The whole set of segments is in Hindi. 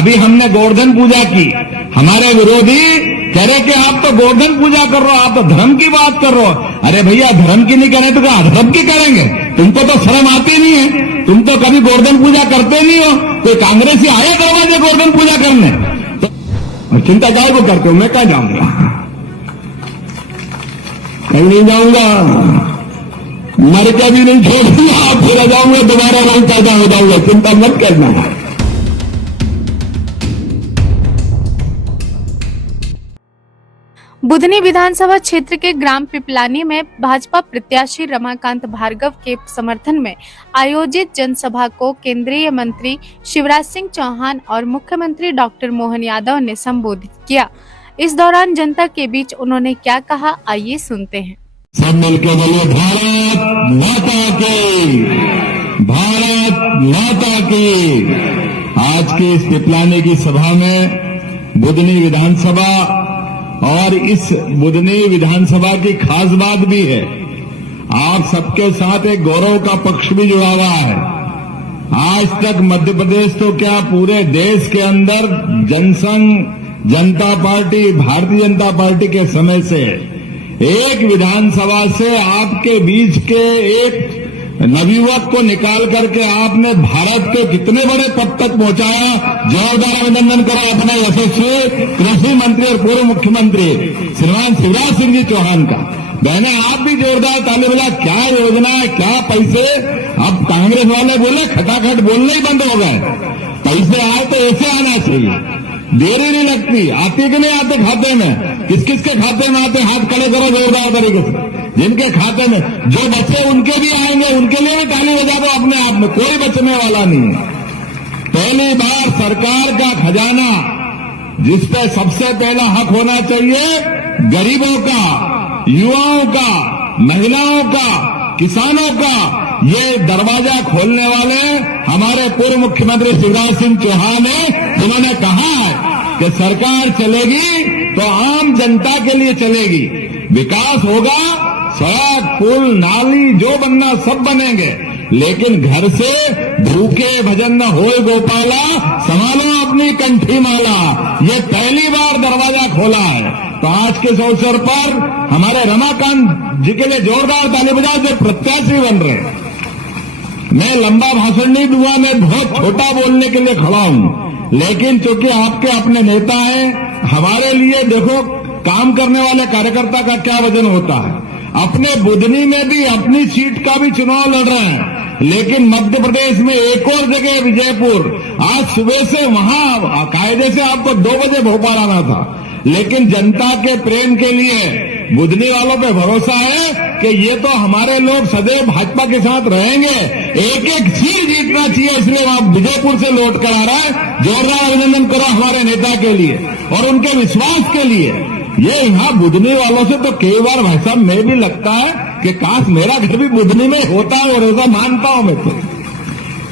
अभी हमने गोवर्धन पूजा की, हमारे विरोधी कह रहे कि आप तो गोवर्धन पूजा कर रहे हो, आप तो धर्म की बात कर रहे हो। अरे भैया, धर्म की नहीं करें तो क्या अधर्म की करेंगे? तुमको तो शर्म आती नहीं है, तुम तो कभी गोवर्धन पूजा करते नहीं हो। कोई कांग्रेसी आया दरवाजे गोवर्धन पूजा करने तो चिंता काय को करते हो? मैं क्या जाऊंगा? कहीं नहीं जाऊंगा, मर के भी नहीं छोड़ूंगा, फिर जाऊंगा दोबारा वहीं पैदा हो जाऊंगा, चिंता मत करना। बुधनी विधानसभा क्षेत्र के ग्राम पिपलानी में भाजपा प्रत्याशी रमाकांत भार्गव के समर्थन में आयोजित जनसभा को केंद्रीय मंत्री शिवराज सिंह चौहान और मुख्यमंत्री डॉक्टर मोहन यादव ने संबोधित किया। इस दौरान जनता के बीच उन्होंने क्या कहा, आइए सुनते हैं। सब मिलकर बोलो भारत माता की, भारत माता की। आज की इस पिपलानी की सभा में बुधनी विधानसभा, और इस बुधनी विधानसभा की खास बात भी है, आप सबके साथ एक गौरव का पक्ष भी जुड़ा हुआ है। आज तक मध्य प्रदेश तो क्या पूरे देश के अंदर जनसंघ जनता पार्टी, भारतीय जनता पार्टी के समय से एक विधानसभा से आपके बीच के एक नवयुवक को निकाल करके आपने भारत के कितने बड़े पद तक पहुंचाया। जोरदार अभिनंदन करो अपने यशस्वी कृषि मंत्री और पूर्व मुख्यमंत्री श्रीमान शिवराज सिंह जी चौहान का। बहने, आप भी जोरदार ताली बजा। क्या योजना है, क्या पैसे। अब कांग्रेस वाले बोले खटाखट बोलने ही बंद हो गए। पैसे आए तो ऐसे आना चाहिए, देरी नहीं लगती। आती कि नहीं आते खाते में? किस किस के खाते में आते? हाथ खड़े करो जोरदार तरीके से। जिनके खाते में जो बचे उनके भी आएंगे, उनके लिए भी ताली बजा दो अपने आप में, कोई बचने वाला नहीं है। पहली बार सरकार का खजाना, जिस पे सबसे पहला हक होना चाहिए गरीबों का, युवाओं का, महिलाओं का, किसानों का, ये दरवाजा खोलने वाले हमारे पूर्व मुख्यमंत्री शिवराज सिंह चौहान ने। उन्होंने कहा कि सरकार चलेगी तो आम जनता के लिए चलेगी, विकास होगा, सड़क पुल नाली जो बनना सब बनेंगे, लेकिन घर से भूखे भजन न होए गोपाला, संभालो अपनी कंठी माला। ये पहली बार दरवाजा खोला है। तो आज के इस अवसर पर हमारे रमाकांत जी के लिए जोरदार ताली बजाओ, जो प्रत्याशी बन रहे हैं। मैं लंबा भाषण नहीं दूंगा, मैं बहुत छोटा बोलने के लिए खड़ा हूं, लेकिन चूंकि आपके अपने नेता हैं, हमारे लिए देखो काम करने वाले कार्यकर्ता का क्या वजन होता है। अपने बुधनी में भी अपनी सीट का भी चुनाव लड़ रहे हैं, लेकिन मध्य प्रदेश में एक और जगह विजयपुर, आज सुबह से वहां कायदे से आपको 2 बजे भोपाल आना था, लेकिन जनता के प्रेम के लिए बुधनी वालों पे भरोसा है कि ये तो हमारे लोग सदैव भाजपा के साथ रहेंगे, एक एक सीट जीतना चाहिए, इसलिए आप विजयपुर से लौट कर आ रहा है। जोरदार अभिनंदन करो हमारे नेता के लिए और उनके विश्वास के लिए। ये यहाँ बुधनी वालों से तो कई बार भाई साहब मैं भी लगता है कि काश मेरा घर भी बुधनी में होता है, और ऐसा मानता हूं मैं। तो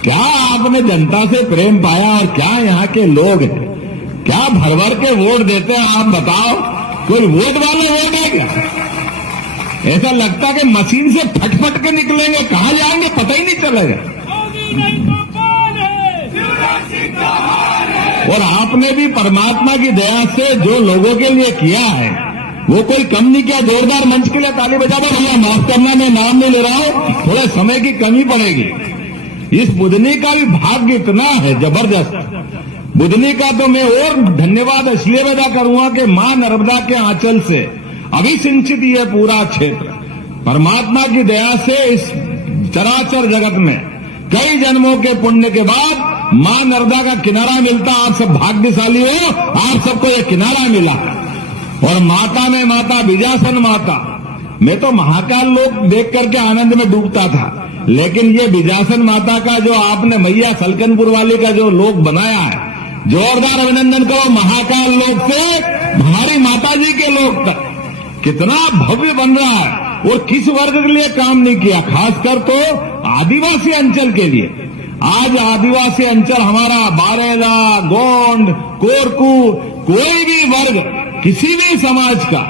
क्या आपने जनता से प्रेम पाया, और क्या यहाँ के लोग हैं, क्या भर भर के वोट देते हैं, आप बताओ। कोई वोट वाले वोट है क्या? ऐसा लगता कि मशीन से फटफट के निकलेंगे, कहां जाएंगे पता ही नहीं चलेगा। और आपने भी परमात्मा की दया से जो लोगों के लिए किया है वो कोई कम नहीं किया। जोरदार मंच के लिए ताली बजा दो। भैया माफ करना, मैं नाम नहीं ले रहा हूं, थोड़े समय की कमी पड़ेगी। इस बुधनी का भी भाग्य इतना है जबरदस्त। बुधनी का तो मैं और धन्यवाद इसलिए अदा करूंगा कि मां नर्मदा के आंचल से अभी सिंचित ये पूरा क्षेत्र परमात्मा की दया से इस चराचर जगत में कई जन्मों के पुण्य के बाद मां नर्मदा का किनारा मिलता। आप सब भाग्यशाली हो, आप सबको ये किनारा मिला। और माता में माता, विजासन माता, मैं तो महाकाल लोक देख करके आनंद में डूबता था, लेकिन ये विजासन माता का जो आपने मैया सलकनपुर वाली का जो लोक बनाया है, जोरदार अभिनंदन करो। महाकाल लोक से हमारी माता जी के लोक तक कितना भव्य बन रहा है। और किस वर्ग के लिए काम नहीं किया, खासकर तो आदिवासी अंचल के लिए। आज आदिवासी अंचल हमारा बारेला, गोंड, कोरकू, कोई भी वर्ग, किसी भी समाज का,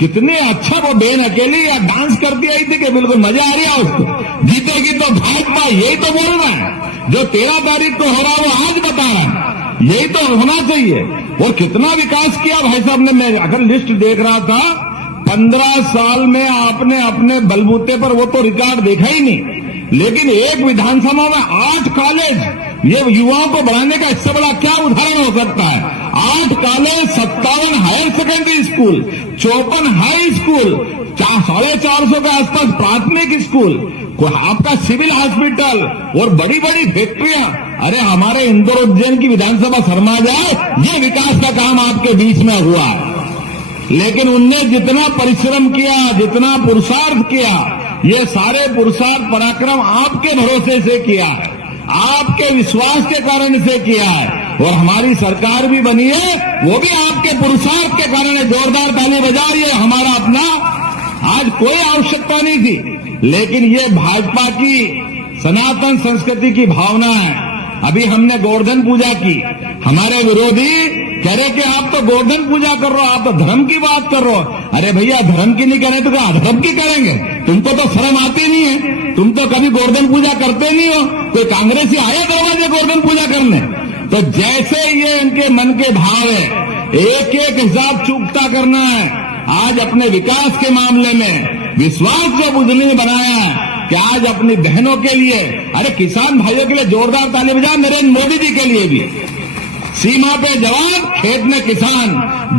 कितने अच्छा वो बेन अकेली या डांस करती आई थी कि बिल्कुल मजा आ रहा है उसको। जीतेगी तो भाजपा, यही तो बोल रहा है। जो 13 तारीख को हो रहा है वो आज बता रहा है। यही तो होना चाहिए। और कितना विकास किया भाई साहब ने, मैं अगर लिस्ट देख रहा था 15 साल में आपने अपने बलबूते पर वो तो रिकॉर्ड देखा ही नहीं, लेकिन एक विधानसभा में 8 कॉलेज, ये युवाओं को बढ़ाने का इससे बड़ा क्या उदाहरण हो सकता है। 8 college, 57 higher secondary school, 54 high school, 450 के आसपास प्राथमिक स्कूल, आपका सिविल हॉस्पिटल और बड़ी बड़ी फैक्ट्रियां। अरे हमारे इंदौर उज्जैन की विधानसभा शर्मा जाए, ये विकास का काम आपके बीच में हुआ। लेकिन उनने जितना परिश्रम किया, जितना पुरुषार्थ किया, ये सारे पुरुषार्थ पराक्रम आपके भरोसे से किया है, आपके विश्वास के कारण से किया है। और हमारी सरकार भी बनी है, वो भी आपके पुरुषार्थ के कारण है। जोरदार ताली बजाइए। हमारा अपना आज कोई आवश्यकता नहीं थी, लेकिन ये भाजपा की सनातन संस्कृति की भावना है। अभी हमने गोवर्धन पूजा की, हमारे विरोधी कह रहे कि आप तो गोवर्धन पूजा कर रहे हो, आप तो धर्म की बात कर रहे हो। अरे भैया, धर्म की नहीं करें तो क्या अधर्म की करेंगे? तुमको तो शर्म आती नहीं है, तुम तो कभी गोवर्धन पूजा करते नहीं हो। कोई कांग्रेसी आए दरवाजे गोवर्धन पूजा करने? तो जैसे ये इनके मन के भाव है, एक एक हिसाब चूकता करना है। आज अपने विकास के मामले में विश्वास जो बुद्धनी ने बनाया है कि आज अपनी बहनों के लिए, अरे किसान भाइयों के लिए जोरदार ताली बजा, नरेंद्र मोदी जी के लिए भी। सीमा पे जवान, खेत में किसान,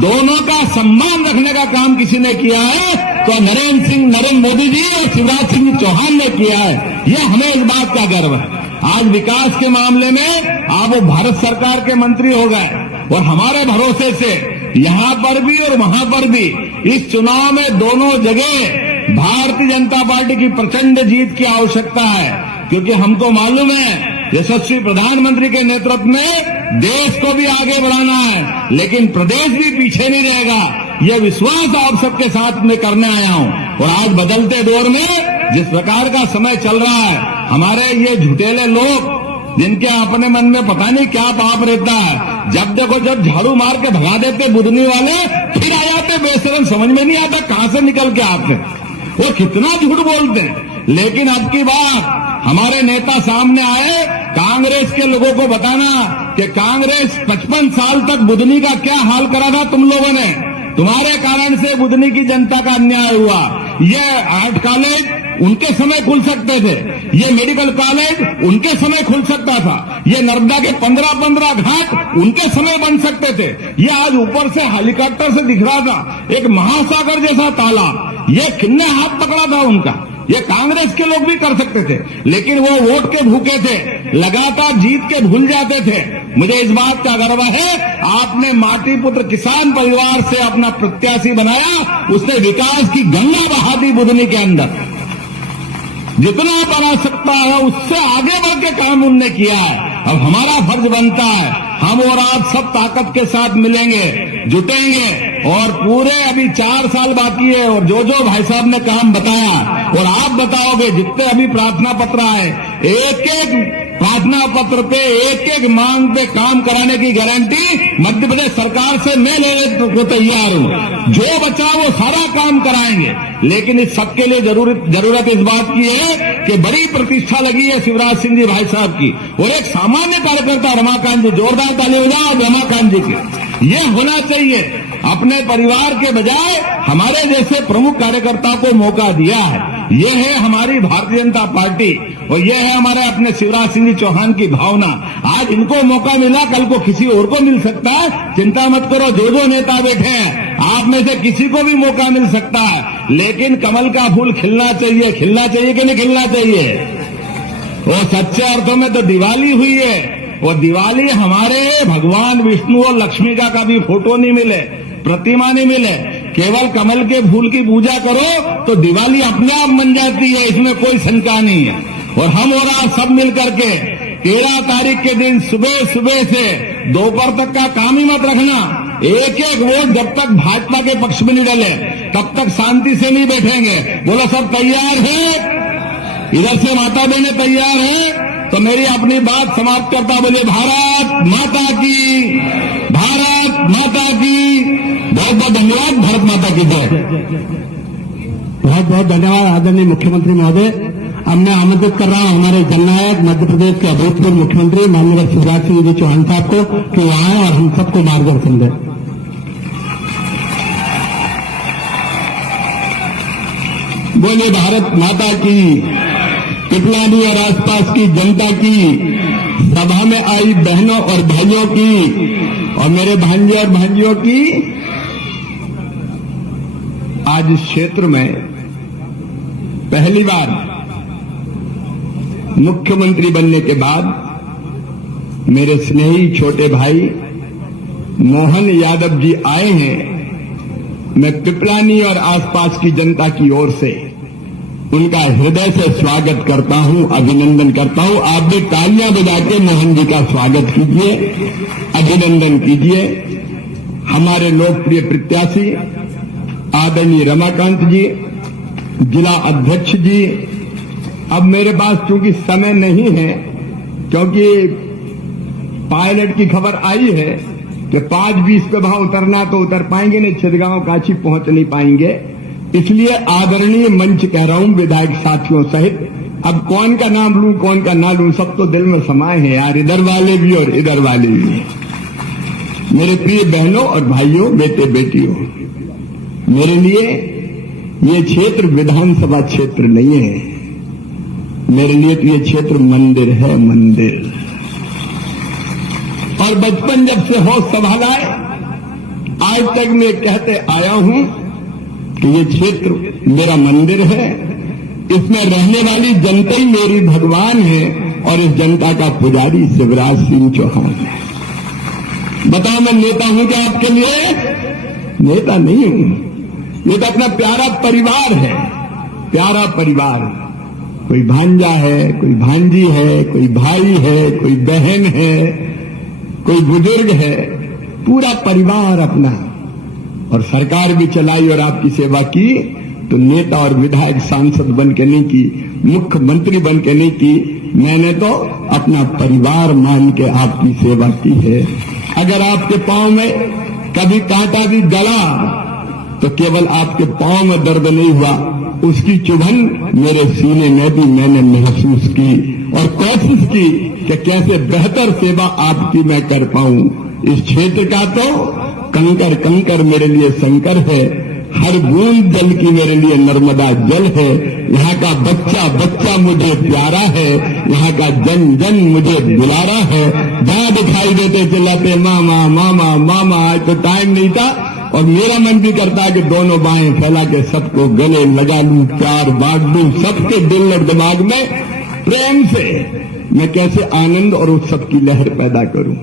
दोनों का सम्मान रखने का काम किसी ने किया है तो नरेंद्र मोदी जी और शिवराज सिंह चौहान ने किया है। ये हमें इस बात का गर्व है। आज विकास के मामले में आप वो भारत सरकार के मंत्री हो गए, और हमारे भरोसे से यहां पर भी और वहां पर भी इस चुनाव में दोनों जगह भारतीय जनता पार्टी की प्रचंड जीत की आवश्यकता है। क्योंकि हमको मालूम है यशस्वी प्रधानमंत्री के नेतृत्व में देश को भी आगे बढ़ाना है, लेकिन प्रदेश भी पीछे नहीं रहेगा। यह विश्वास आप सबके साथ में करने आया हूं। और आज बदलते दौर में जिस प्रकार का समय चल रहा है, हमारे ये झुटेले लोग जिनके अपने मन में पता नहीं क्या पाप रहता है, जब देखो जब झाड़ू मार के भगा देते बुधनी वाले, फिर आ जाते बेशरम, समझ में नहीं आता कहां से निकल के आते, वो कितना झूठ बोलते हैं। लेकिन अब की बात हमारे नेता सामने आए, कांग्रेस के लोगों को बताना कि कांग्रेस 55 साल तक बुधनी का क्या हाल करा था तुम लोगों ने, तुम्हारे कारण से बुधनी की जनता का अन्याय हुआ। ये 8 कॉलेज उनके समय खुल सकते थे, ये मेडिकल कॉलेज उनके समय खुल सकता था, ये नर्मदा के 15 घाट उनके समय बन सकते थे। ये आज ऊपर से हेलीकॉप्टर से दिख रहा था एक महासागर जैसा तालाब, ये किन्ने हाथ पकड़ा था उनका। ये कांग्रेस के लोग भी कर सकते थे, लेकिन वो वोट के भूखे थे, लगातार जीत के भूल जाते थे। मुझे इस बात का गर्व है, आपने माटी पुत्र किसान परिवार से अपना प्रत्याशी बनाया, उसने विकास की गंगा बहा दी बुधनी के अंदर। जितना बना सकता है उससे आगे बढ़ के काम उनने किया है। अब हमारा फर्ज बनता है, हम और आप सब ताकत के साथ मिलेंगे, जुटेंगे, और पूरे अभी 4 साल बाकी है। और जो जो भाई साहब ने काम बताया और आप बताओगे, जितने अभी प्रार्थना पत्र आए, एक एक प्रार्थना पत्र पे, एक एक मांग पे काम कराने की गारंटी मध्य प्रदेश सरकार से मैं लेने को तैयार हूं। जो बचा वो सारा काम कराएंगे, लेकिन इस सबके लिए जरूरत इस बात की है कि बड़ी प्रतिष्ठा लगी है शिवराज सिंह जी भाई साहब की, और एक सामान्य कार्यकर्ता रमाकांत जी, जोरदार ताली बजाओ रमाकांत जी की। ये होना चाहिए। अपने परिवार के बजाय हमारे जैसे प्रमुख कार्यकर्ता को मौका दिया है। ये है हमारी भारतीय जनता पार्टी, और ये है हमारे अपने शिवराज सिंह जी चौहान की भावना। आज इनको मौका मिला, कल को किसी और को मिल सकता है। चिंता मत करो, जो नेता बैठे हैं आप में से किसी को भी मौका मिल सकता है, लेकिन कमल का फूल खिलना चाहिए कि नहीं खिलना चाहिए। वो सच्चे अर्थों में तो दिवाली हुई है, वो दिवाली हमारे भगवान विष्णु और लक्ष्मी का कभी फोटो नहीं मिले, प्रतिमा नहीं मिले, केवल कमल के फूल की पूजा करो तो दिवाली अपने आप बन जाती है, इसमें कोई शंका नहीं है। और हम और आप सब मिलकर के 13 तारीख के दिन सुबह सुबह से दोपहर तक का काम ही मत रखना। एक एक वोट जब तक भाजपा के पक्ष में नहीं डले तब तक शांति से नहीं बैठेंगे। बोलो सब तैयार है? इधर से माता बहने तैयार है? तो मेरी अपनी बात समाप्त करता बोलिए भारत माता की, भारत माता की। बहुत बहुत धन्यवाद। भारत माता की जय। बहुत बहुत धन्यवाद आदरणीय मुख्यमंत्री महोदय। अब मैं आमंत्रित कर रहा हूं हमारे जननायक मध्य प्रदेश के अभूतपूर्व मुख्यमंत्री माननीय शिवराज सिंह जी चौहान साहब को कि वो आए और हम सबको मार्गदर्शन दें। बोले भारत माता की। पिपलानी और आसपास की जनता की, सभा में आई बहनों और भाइयों की और मेरे भांजे और भांजियों की, आज इस क्षेत्र में पहली बार मुख्यमंत्री बनने के बाद मेरे स्नेही छोटे भाई मोहन यादव जी आए हैं। मैं पिपलानी और आसपास की जनता की ओर से उनका हृदय से स्वागत करता हूं, अभिनंदन करता हूं। आप भी तालियां बजा के मोहन जी का स्वागत कीजिए, अभिनंदन कीजिए। हमारे लोकप्रिय प्रत्याशी आदरणीय रमाकांत जी, जिला अध्यक्ष जी। अब मेरे पास चूंकि समय नहीं है, क्योंकि पायलट की खबर आई है कि 5:20 पे वहां उतरना, तो उतर पाएंगे नहीं, छिदगांव काशी पहुंच नहीं पाएंगे। इसलिए आदरणीय मंच कह रहा हूं विधायक साथियों सहित। अब कौन का नाम लूं कौन का ना लूं, सब तो दिल में समाये हैं यार, इधर वाले भी और इधर वाले भी। मेरे प्रिय बहनों और भाइयों, बेटे बेटियों, मेरे लिए ये क्षेत्र विधानसभा क्षेत्र नहीं है, मेरे लिए तो ये क्षेत्र मंदिर है, मंदिर। और बचपन जब से होश संभाला है, आज तक मैं कहते आया हूं कि ये क्षेत्र मेरा मंदिर है, इसमें रहने वाली जनता ही मेरी भगवान है और इस जनता का पुजारी शिवराज सिंह चौहान है। बताओ मैं नेता हूं क्या आपके लिए? नेता नहीं हूं, ये तो अपना प्यारा परिवार है, प्यारा परिवार। कोई भांजा है, कोई भांजी है, कोई भाई है, कोई बहन है, कोई बुजुर्ग है, पूरा परिवार अपना। और सरकार भी चलाई और आपकी सेवा की, तो नेता और विधायक सांसद बन के नहीं की, मुख्यमंत्री बन के नहीं की, मैंने तो अपना परिवार मान के आपकी सेवा की है। अगर आपके पांव में कभी कांटा भी गला तो केवल आपके पांव में दर्द नहीं हुआ, उसकी चुभन मेरे सीने में भी मैंने महसूस की और कोशिश की कि कैसे बेहतर सेवा आपकी मैं कर पाऊं। इस क्षेत्र का तो कंकर कंकर मेरे लिए शंकर है, हर बूंद जल की मेरे लिए नर्मदा जल है। यहाँ का बच्चा बच्चा मुझे प्यारा है, यहाँ का जन जन मुझे दुलारा है। जहाँ दिखाई देते चिल्लाते मामा मामा मामा। आज तो टाइम नहीं था और मेरा मन भी करता है कि दोनों बाहें फैला के सबको गले लगा लूं, प्यार बांट दूं, सबके दिल और दिमाग में प्रेम से मैं कैसे आनंद और उत्सव की लहर पैदा करूं।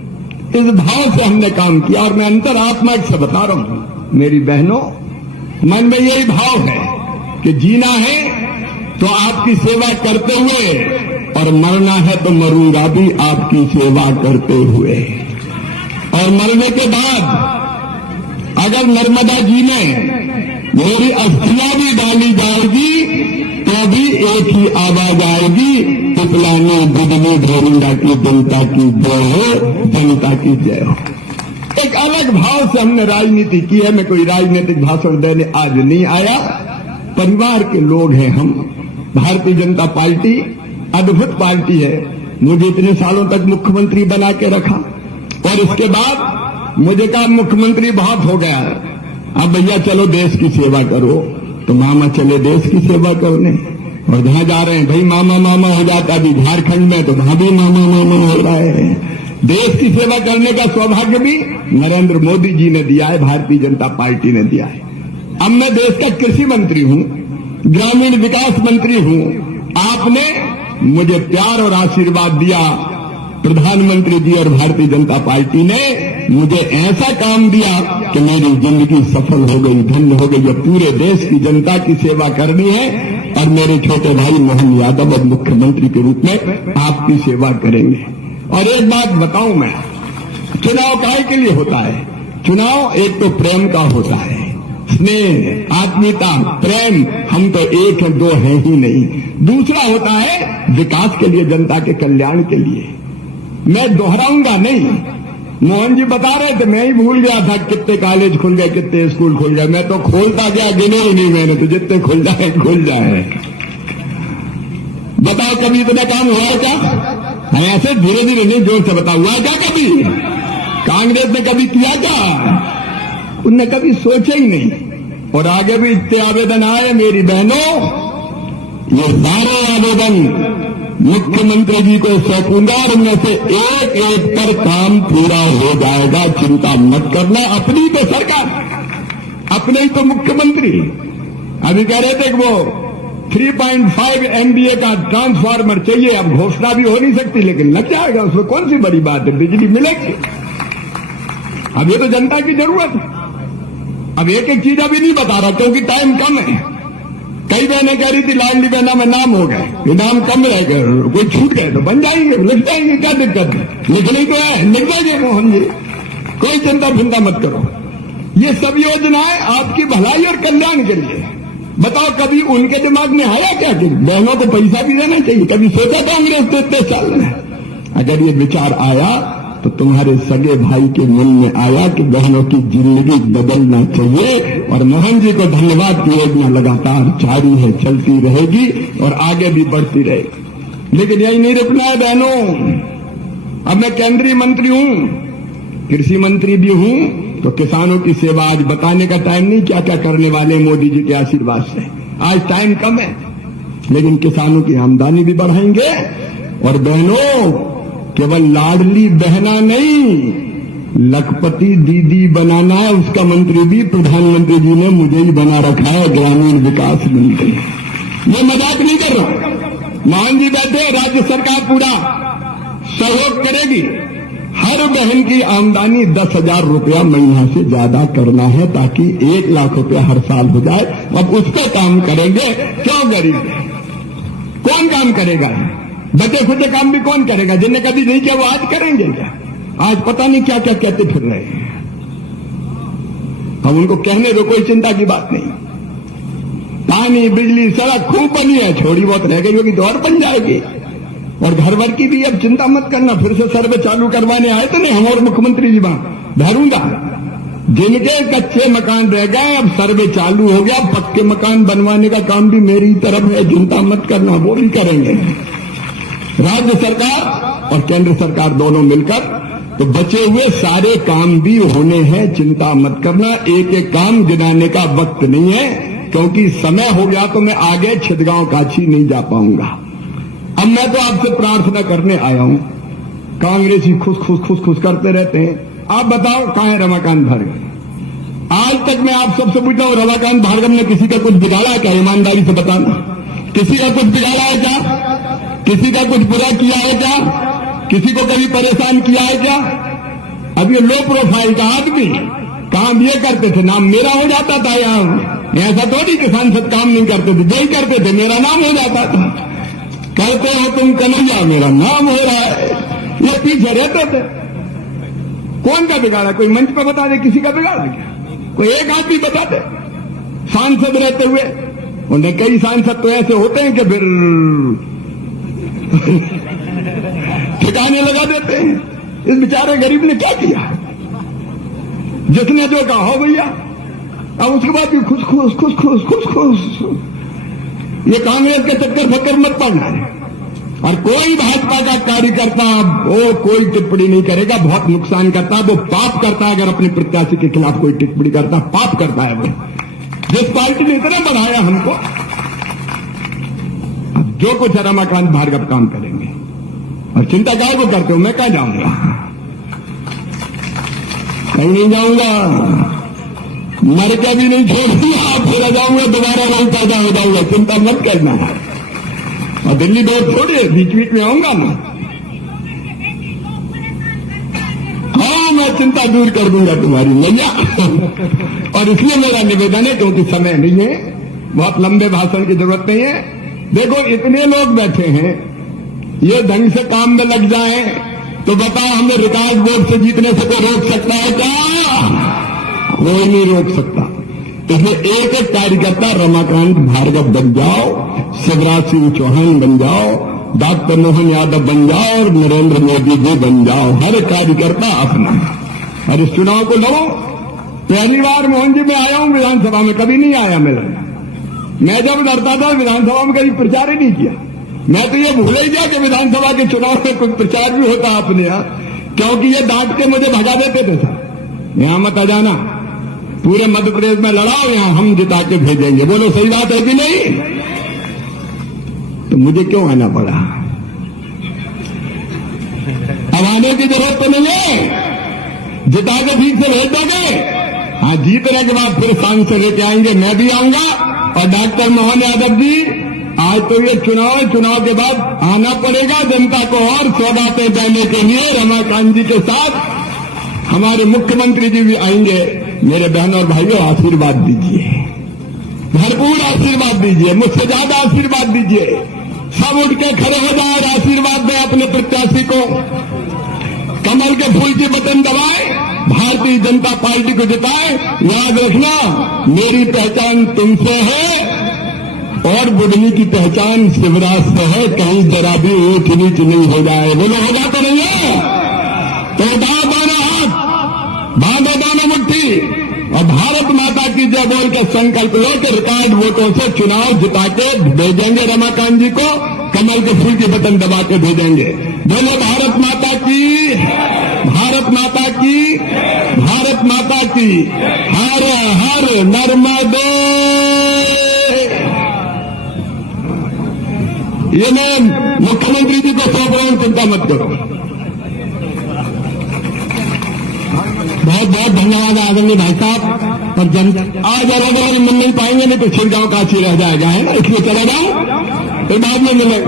इस भाव से हमने काम किया और मैं अंतरात्मा से बता रहा हूं मेरी बहनों, मन में यही भाव है कि जीना है तो आपकी सेवा करते हुए और मरना है तो मरूंगा भी आपकी सेवा करते हुए। और मरने के बाद अगर नर्मदा जी में मेरी अस्थियां भी डाली जाएगी तो भी एक ही आवाज आएगी, पिपलानी बुदनी ढोरिंदा की जनता की जय हो, जनता की जय हो। एक अलग भाव से हमने राजनीति की है। मैं कोई राजनीतिक भाषण देने आज नहीं आया। परिवार के लोग हैं हम। भारतीय जनता पार्टी अद्भुत पार्टी है, मुझे इतने सालों तक मुख्यमंत्री बना के रखा और इसके बाद मुझे कहा मुख्यमंत्री बहुत हो गया है, अब भैया चलो देश की सेवा करो। तो मामा चले देश की सेवा करने, और जहां जा रहे हैं भाई मामा मामा हो जाता। अभी झारखंड में तो वहां भी मामा मामा हो रहा है। देश की सेवा करने का सौभाग्य भी नरेंद्र मोदी जी ने दिया है, भारतीय जनता पार्टी ने दिया है। अब मैं देश का कृषि मंत्री हूं, ग्रामीण विकास मंत्री हूं। आपने मुझे प्यार और आशीर्वाद दिया, प्रधानमंत्री जी और भारतीय जनता पार्टी ने मुझे ऐसा काम दिया कि मेरी जिंदगी सफल हो गई, धन्य हो गई। अब पूरे देश की जनता की सेवा करनी है और मेरे छोटे भाई मोहन यादव अब मुख्यमंत्री के रूप में आपकी सेवा करेंगे। और एक बात बताऊं मैं, चुनाव काहे के लिए होता है? चुनाव एक तो प्रेम का होता है, स्नेह, आत्मीयता, प्रेम, हम तो एक हैं, दो हैं ही नहीं। दूसरा होता है विकास के लिए, जनता के कल्याण के लिए। मैं दोहराऊंगा नहीं, मोहन जी बता रहे थे, मैं ही भूल गया था कितने कॉलेज खुल गए, कितने स्कूल खुल गए। मैं तो खोलता गया, गिने ही नहीं मैंने, तो जितने खुल जाए खुल जाए। बताओ कभी इतना काम हुआ है क्या? हम ऐसे धीरे धीरे नहीं, जोर से बताओ, हुआ क्या कभी? कांग्रेस ने कभी किया क्या? उनने कभी सोचा ही नहीं। और आगे भी इतने आवेदन आए मेरी बहनों, ये सारे आवेदन मुख्यमंत्री जी को सौंपूंगा और उनमें से एक एक पर काम पूरा हो जाएगा, चिंता मत करना। अपनी तो सरकार, अपने ही तो मुख्यमंत्री अभी कह रहे थे कि वो 3.5 MVA का ट्रांसफार्मर चाहिए। अब घोषणा भी हो नहीं सकती, लेकिन लग जाएगा, उसमें कौन सी बड़ी बात है, बिजली मिलेगी। अब ये तो जनता की जरूरत है। अब एक एक चीज अभी नहीं बता रहा क्योंकि टाइम कम है। कई बहनें कह रही थी लाडली बहना में नाम हो गए, इनाम कम रह गए, कोई छूट गए तो बन जाएंगे, लिख जाएंगे, क्या दिक्कत है? लिखने को है, लिख जाएंगे मोहन जी, कोई चिंता फिंता मत करो। ये सब योजनाएं आपकी भलाई और कल्याण के लिए। बताओ कभी उनके दिमाग में आया क्या कि बहनों को पैसा भी देना चाहिए? कभी सोचा कांग्रेस तो इतने साल में? अगर ये विचार आया तो तुम्हारे सगे भाई के मन में आया कि बहनों की जिंदगी बदलना चाहिए। और मोहन जी को धन्यवाद की योजना लगातार जारी है, चलती रहेगी और आगे भी बढ़ती रहेगी। लेकिन यही नहीं रुकना है बहनों। अब मैं केंद्रीय मंत्री हूं, कृषि मंत्री भी हूं, तो किसानों की सेवा आज बताने का टाइम नहीं क्या क्या करने वाले मोदी जी के आशीर्वाद से। आज टाइम कम है, लेकिन किसानों की आमदनी भी बढ़ाएंगे। और बहनों, केवल लाडली बहना नहीं, लखपति दीदी बनाना है, उसका मंत्री भी प्रधानमंत्री जी ने मुझे ही बना रखा है, ग्रामीण विकास मंत्री। मैं मजाक नहीं कर रहा। मोहन जी बैठे, राज्य सरकार पूरा सहयोग करेगी। हर बहन की आमदनी 10,000 रुपया महीना से ज्यादा करना है, ताकि 1 लाख रुपया हर साल हो जाए। अब उस पर काम करेंगे। क्यों गरीब है? कौन काम करेगा? बचे खुचे काम भी कौन करेगा? जिन्हें कभी नहीं किया वो आज करेंगे क्या? आज पता नहीं क्या क्या कहते फिर रहे हैं। हम उनको कहने दो, कोई चिंता की बात नहीं। पानी, बिजली, सड़क खूब बनी है, थोड़ी बहुत रह गई होगी तो और बन जाएगी। और घर भर की भी अब चिंता मत करना। फिर से सर्वे चालू करवाने आए तो नहीं हम और मुख्यमंत्री जी वहां भरूंगा। जिनके कच्चे मकान रह गए अब सर्वे चालू हो गया, पक्के मकान बनवाने का काम भी मेरी तरफ है, चिंता मत करना, वो भी करेंगे। राज्य सरकार और केंद्र सरकार दोनों मिलकर, तो बचे हुए सारे काम भी होने हैं, चिंता मत करना। एक एक काम गिनाने का वक्त नहीं है, क्योंकि समय हो गया तो मैं आगे छिदगांव काछी नहीं जा पाऊंगा। अब मैं तो आपसे प्रार्थना करने आया हूं। कांग्रेस ही खुश करते रहते हैं। आप बताओ कहां है रमाकांत भार्गव? आज तक मैं आप सबसे पूछता हूं, रमाकांत भार्गव ने किसी का कुछ बिगाड़ा है क्या? ईमानदारी से बताना, किसी का कुछ बिगाड़ा है क्या? किसी का कुछ बुरा किया है क्या? किसी को कभी परेशान किया है क्या? अब ये लो प्रोफाइल का आदमी काम ये करते थे, नाम मेरा हो जाता था। यहाँ ऐसा थोड़ी कि सांसद काम नहीं करते थे, जो ही करते थे मेरा नाम हो जाता था। कहते हो तुम कन्हैया, मेरा नाम हो रहा है। ये पीछे रहते थे। कौन का बिगाड़ा? कोई मंच पर बता दे किसी का बिगाड़ा क्या? कोई एक आदमी बता दे। सांसद रहते हुए उन्हें कई सांसद तो ऐसे होते हैं कि फिर ठिकाने लगा देते हैं। इस बेचारे गरीब ने क्या किया? जिसने जो कहा हो भैया, अब उसके बाद भी खुश। ये कांग्रेस के चक्कर फक्कर मत पड़ना है। और कोई भाजपा का कार्यकर्ता वो कोई टिप्पणी नहीं करेगा, बहुत नुकसान करता है, वो पाप करता है। अगर अपने प्रत्याशी के खिलाफ कोई टिप्पणी करता है, पाप करता है वो। जिस पार्टी ने इतना बढ़ाया हमको, अब जो कुछ रमाकांत भार्गव काम करेंगे। और चिंता काय को करते हो? मैं कहाँ जाऊंगा? कहीं नहीं जाऊंगा। मर के भी नहीं छोड़ूंगा, फिर आ जाऊंगा, दोबारा नहीं पैदा हो जाऊंगा, चिंता मत करना। और दिल्ली दौड़ छोड़िए, बीच में आऊंगा मैं। हाँ, मैं चिंता दूर कर दूंगा तुम्हारी मैया। और इसलिए मेरा निवेदन है, क्योंकि समय नहीं है, बहुत लंबे भाषण की जरूरत नहीं है। देखो इतने लोग बैठे हैं, ये ढंग से काम में लग जाए तो बताओ हमें विकास बोर्ड से जीतने से कोई रोक सकता है क्या? कोई नहीं रोक सकता। इसलिए एक एक कार्यकर्ता रमाकांत भार्गव बन जाओ, शिवराज सिंह चौहान बन जाओ, डॉक्टर मोहन यादव बन जाओ और नरेंद्र मोदी जी बन जाओ। हर कार्यकर्ता अपना। और इस चुनाव को लड़ो। पहली बार मोहन जी में आया हूं विधानसभा में, कभी नहीं आया मेरा। मैं जब लड़ता था विधानसभा में कभी प्रचार ही नहीं किया। मैं तो ये भूल ही गया कि विधानसभा के चुनाव में कुछ प्रचार भी होता अपने यहाँ, क्योंकि ये डांट के मुझे भगा देते थे सर, यहां मत आ जाना, पूरे मध्य प्रदेश में लड़ाओ, यहां हम जिता के भेजेंगे। बोलो सही बात है कि नहीं? तो मुझे क्यों आना पड़ा? अब आने की जरूरत तो नहीं है, जिता के ठीक से भेज दोगे। हाँ, जीतने के बाद फिर सांसद लेके आएंगे, मैं भी आऊंगा। और डॉक्टर मोहन यादव जी, आज तो ये चुनाव है, चुनाव के बाद आना पड़ेगा जनता को और सौगातें देने के लिए। रमाकांत जी के साथ हमारे मुख्यमंत्री जी भी आएंगे। मेरे बहन और भाइयों, आशीर्वाद दीजिए, भरपूर आशीर्वाद दीजिए, मुझसे ज्यादा आशीर्वाद दीजिए। सब उठ के खड़े हो जाए और आशीर्वाद दें अपने प्रत्याशी को। कमल के फूल की बटन दबाए, भारतीय जनता पार्टी को जिताए। याद रखना, मेरी पहचान तुमसे है और बुधनी की पहचान शिवराज से है। कहीं जरा भी ऊंच नीच नहीं हो जाए। बोलो होगा तो नहीं है? तो उठाओ दोनों हाथ, बांधो दोनों मुट्ठी और भारत माता की जय बोल के संकल्प लो कि रिकॉर्ड वोटों से चुनाव जिता के भेजेंगे रमाकांत जी को। कमल के फूल की बटन दबा के भेजेंगे। बोलो भारत माता की, भारत माता की, भारत माता की। हर हर नर्मदे। ये मैं मुख्यमंत्री जी को सौंप रहा हूं, चिंता मत करो। बहुत बहुत धन्यवाद आदरणीय भाई साहब। और आज अलग अलग मिल नहीं पाएंगे, नहीं तो छिड़गांव काशी रह जाएगा, है ना, इसलिए चला जाओ, फिर बाद में मिलेंगे।